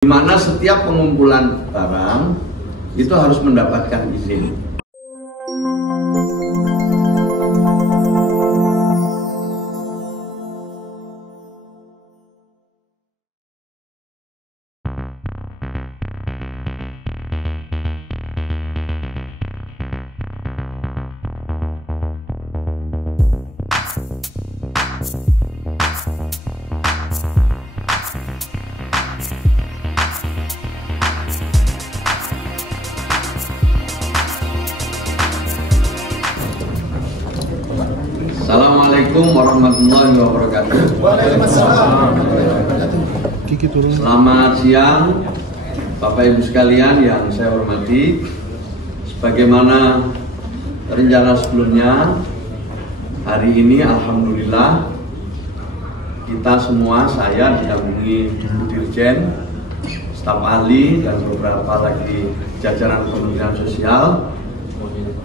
di mana setiap pengumpulan barang itu harus mendapatkan izin. Assalamualaikum warahmatullahi wabarakatuh. Selamat siang Bapak Ibu sekalian yang saya hormati. Sebagaimana rencana sebelumnya, hari ini alhamdulillah kita semua, saya didampingi Dirjen, staf ahli dan beberapa lagi jajaran Kementerian Sosial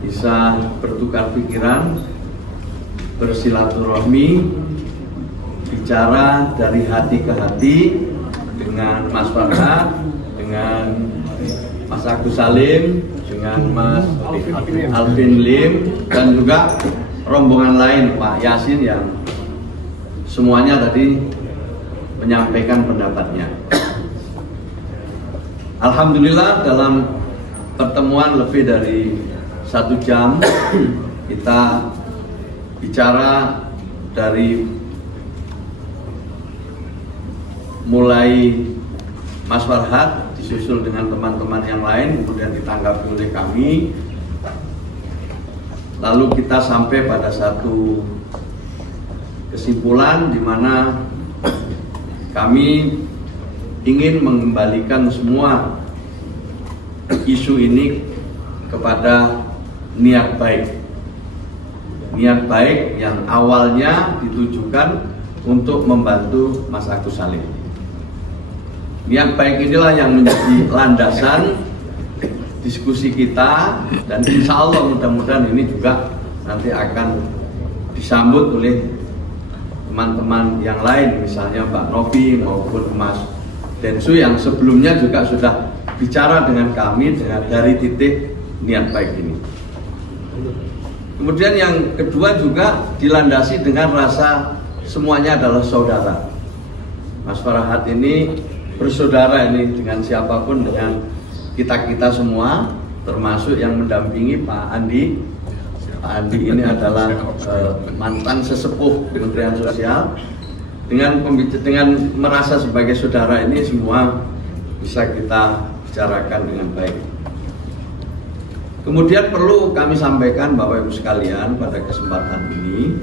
bisa bertukar pikiran, bersilaturahmi, bicara dari hati ke hati dengan Mas Farhat, dengan Mas Agus Salim, dengan Mas Alvin Lim, dan juga rombongan lain Pak Yasin yang semuanya tadi menyampaikan pendapatnya. Alhamdulillah dalam pertemuan lebih dari 1 jam kita bicara dari mulai Mas Farhat disusul dengan teman-teman yang lain, kemudian ditanggapi oleh kami, lalu kita sampai pada satu kesimpulan di mana kami ingin mengembalikan semua isu ini kepada niat baik. Niat baik yang awalnya ditujukan untuk membantu Mas Agus Salim. Niat baik inilah yang menjadi landasan diskusi kita, dan insya Allah mudah-mudahan ini juga nanti akan disambut oleh teman-teman yang lain, misalnya Mbak Novi maupun Mas Densu yang sebelumnya juga sudah bicara dengan kami dari titik niat baik ini. Kemudian yang kedua juga dilandasi dengan rasa semuanya adalah saudara. Mas Farhat ini bersaudara ini dengan siapapun, dengan kita-kita semua, termasuk yang mendampingi Pak Andi. Pak Andi ini adalah mantan sesepuh Kementerian Sosial. Dengan merasa sebagai saudara ini semua bisa kita bicarakan dengan baik. Kemudian perlu kami sampaikan Bapak Ibu sekalian pada kesempatan ini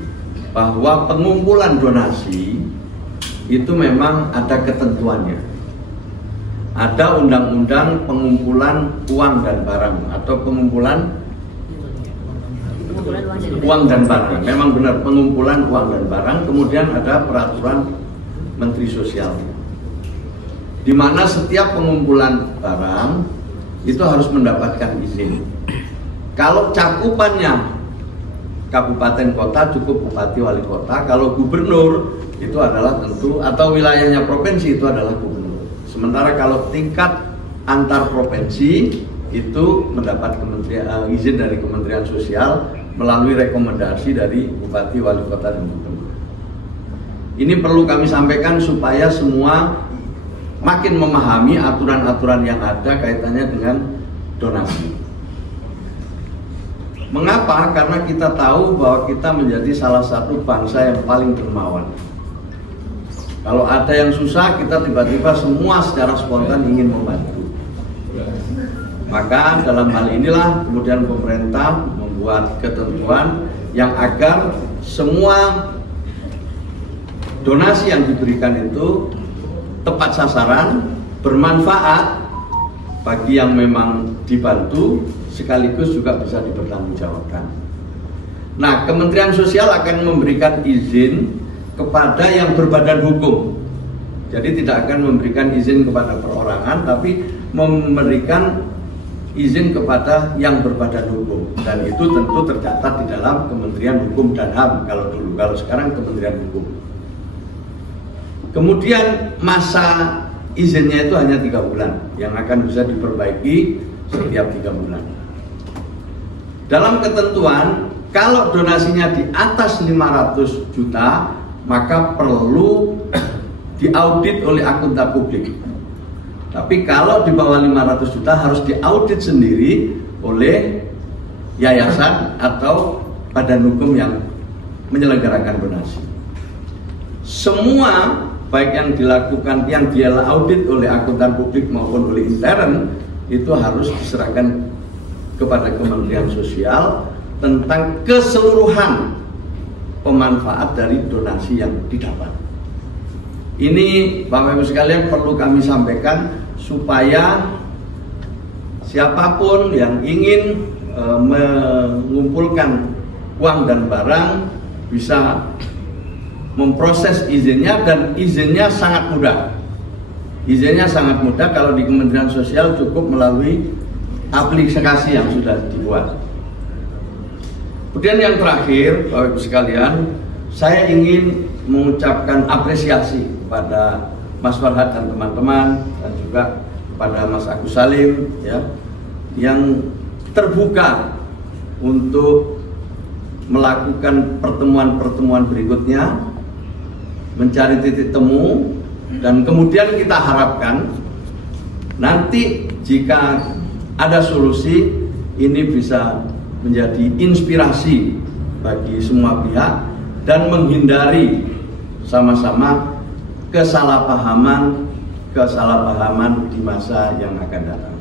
bahwa pengumpulan donasi itu memang ada ketentuannya. Ada undang-undang pengumpulan uang dan barang atau pengumpulan uang dan barang. Memang benar pengumpulan uang dan barang. Kemudian ada peraturan Menteri Sosial, di mana setiap pengumpulan barang itu harus mendapatkan izin. Kalau cakupannya kabupaten kota cukup bupati wali kota, kalau gubernur itu adalah tentu, atau wilayahnya provinsi itu adalah gubernur. Sementara kalau tingkat antar provinsi itu mendapat izin dari Kementerian Sosial melalui rekomendasi dari bupati wali kota dan gubernur. Ini perlu kami sampaikan supaya semua makin memahami aturan-aturan yang ada kaitannya dengan donasi. Mengapa? Karena kita tahu bahwa kita menjadi salah satu bangsa yang paling dermawan. Kalau ada yang susah, kita tiba-tiba semua secara spontan ingin membantu. Maka dalam hal inilah kemudian pemerintah membuat ketentuan yang agar semua donasi yang diberikan itu tepat sasaran, bermanfaat bagi yang memang dibantu, sekaligus juga bisa dipertanggungjawabkan. Nah, Kementerian Sosial akan memberikan izin kepada yang berbadan hukum. Jadi tidak akan memberikan izin kepada perorangan, tapi memberikan izin kepada yang berbadan hukum. Dan itu tentu tercatat di dalam Kementerian Hukum dan HAM kalau dulu, kalau sekarang Kementerian Hukum. Kemudian masa izinnya itu hanya 3 bulan yang akan bisa diperbaiki setiap 3 bulan. Dalam ketentuan, kalau donasinya di atas 500 juta maka perlu diaudit oleh akuntan publik. Tapi kalau di bawah 500 juta harus diaudit sendiri oleh yayasan atau badan hukum yang menyelenggarakan donasi. Semua baik yang dilakukan, yang dia audit oleh akuntan publik maupun oleh intern, itu harus diserahkan kepada Kementerian Sosial tentang keseluruhan pemanfaat dari donasi yang didapat. Ini Bapak Ibu sekalian perlu kami sampaikan supaya siapapun yang ingin mengumpulkan uang dan barang bisa memproses izinnya, dan izinnya sangat mudah. Izinnya sangat mudah kalau di Kementerian Sosial cukup melalui aplikasi yang sudah dibuat. Kemudian yang terakhir, Bapak Ibu sekalian, saya ingin mengucapkan apresiasi kepada Mas Farhad dan teman-teman, dan juga kepada Mas Agus Salim ya, yang terbuka untuk melakukan pertemuan-pertemuan berikutnya, mencari titik temu, dan kemudian kita harapkan nanti jika ada solusi ini bisa menjadi inspirasi bagi semua pihak dan menghindari sama-sama kesalahpahaman di masa yang akan datang.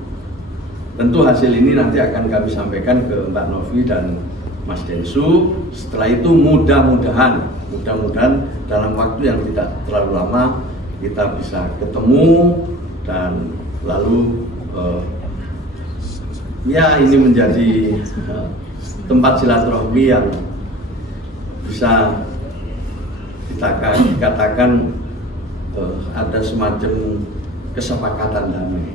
Tentu hasil ini nanti akan kami sampaikan ke Mbak Novi dan Mas Densu. Setelah itu mudah-mudahan dalam waktu yang tidak terlalu lama kita bisa ketemu, dan lalu ya ini menjadi tempat silaturahmi yang bisa dikatakan ada semacam kesepakatan damai.